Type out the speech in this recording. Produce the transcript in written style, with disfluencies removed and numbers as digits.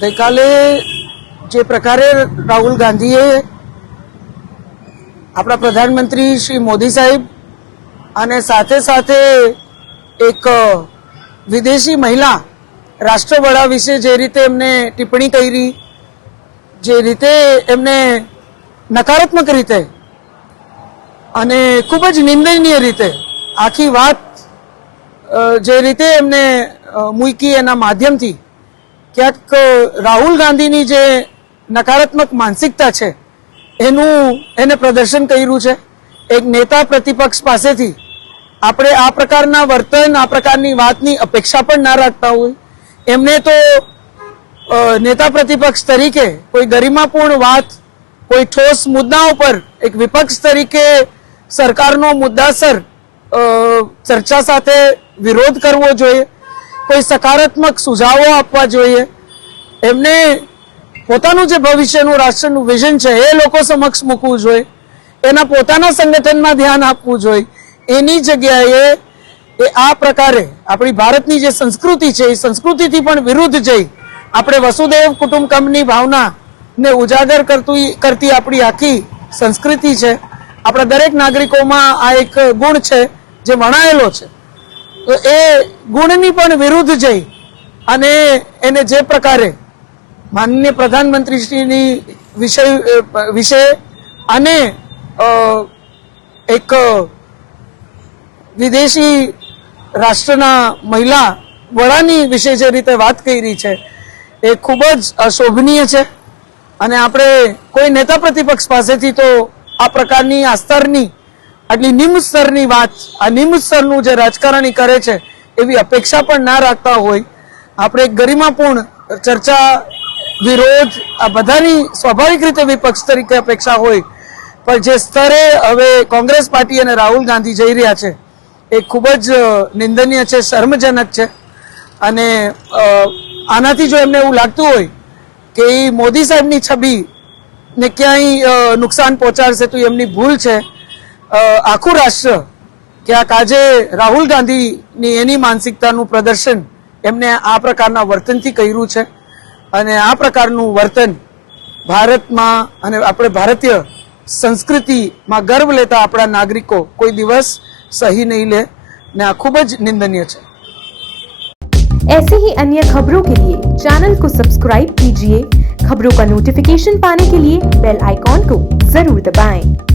ગઈકાલે જે પ્રકારે રાહુલ ગાંધીએ આપણા પ્રધાનમંત્રી શ્રી મોદી સાહેબ અને સાથે સાથે એક વિદેશી મહિલા રાષ્ટ્રવડા વિશે જે રીતે એમને ટિપ્પણી કરી, જે રીતે એમને નકારાત્મક રીતે અને ખૂબ જ નિંદનીય રીતે આખી વાત જે રીતે એમને મૂકી, એના માધ્યમથી ક્યાંક રાહુલ ગાંધીની જે નકારાત્મક માનસિકતા છે એને પ્રદર્શન કર્યું છે. એક નેતા પ્રતિપક્ષ પાસેથી આપણે આ પ્રકારના વર્તન, આ પ્રકારની વાતની અપેક્ષા પણ ના રાખતા હોય. એમને તો નેતા પ્રતિપક્ષ તરીકે કોઈ ગરિમાપૂર્ણ વાત, કોઈ ઠોસ મુદ્દાઓ પર એક વિપક્ષ તરીકે સરકારનો મુદ્દાસર ચર્ચા સાથે વિરોધ કરવો જોઈએ, કોઈ સકારાત્મક સુઝાવો આપવા જોઈએ. એમને પોતાનું જે ભવિષ્યનું રાષ્ટ્રનું વિઝન છે એ લોકો સમક્ષ મૂકવું જોઈએ, એના પોતાના સંગઠનમાં ધ્યાન આપવું જોઈએ. એની જગ્યાએ એ આ પ્રકારે આપણી ભારતની જે સંસ્કૃતિ છે એ સંસ્કૃતિથી પણ વિરુદ્ધ જઈ આપણે વસુદેવ કુટુંબકમની ભાવનાને ઉજાગર કરતી આપણી આખી સંસ્કૃતિ છે. આપણા દરેક નાગરિકોમાં આ એક ગુણ છે જે વણાયેલો છે. તો એ ગુણની પણ વિરુદ્ધ જઈ અને એને જે પ્રકારે માનનીય પ્રધાનમંત્રીશ્રીની વિશે અને એક વિદેશી રાષ્ટ્રના મહિલા વડાની વિશે જે રીતે વાત કરી છે એ ખૂબ જ અશોભનીય છે. અને આપણે કોઈ નેતા પ્રતિપક્ષ પાસેથી તો આ પ્રકારની આ સ્તરની, આટલી નિમ્ન સ્તરની વાત, આ નિમ્ન સ્તરનું જે રાજકારણી કરે છે એવી અપેક્ષા પણ ના રાખતા હોય. આપણે એક ગરિમાપૂર્ણ ચર્ચા, વિરોધ આ બધાની સ્વાભાવિક રીતે વિપક્ષ તરીકે અપેક્ષા હોય, પણ જે સ્તરે હવે કોંગ્રેસ પાર્ટી અને રાહુલ ગાંધી જઈ રહ્યા છે એ ખૂબ જ નિંદનીય છે, શર્મજનક છે. અને આનાથી જો એમને એવું લાગતું હોય કે એ મોદી સાહેબની છબીને ક્યાંય નુકસાન પહોંચાડશે તો એમની ભૂલ છે. આખું રાષ્ટ્ર ક્યાંક આજે રાહુલ ગાંધીની એની માનસિકતાનું પ્રદર્શન એમને આ પ્રકારના વર્તનથી કર્યું છે. અને આ પ્રકારનું વર્તન ભારતમાં અને આપણે ભારતીય સંસ્કૃતિમાં ગર્વ લેતા આપણા નાગરિકો કોઈ દિવસ સહી નહીં લે ને આ ખૂબ જ નિંદનીય છે. ऐसे ही अन्य खबरों के लिए चैनल को सब्सक्राइब कीजिए। खबरों का नोटिफिकेशन पाने के लिए बेल आइकॉन को जरूर दबाएं।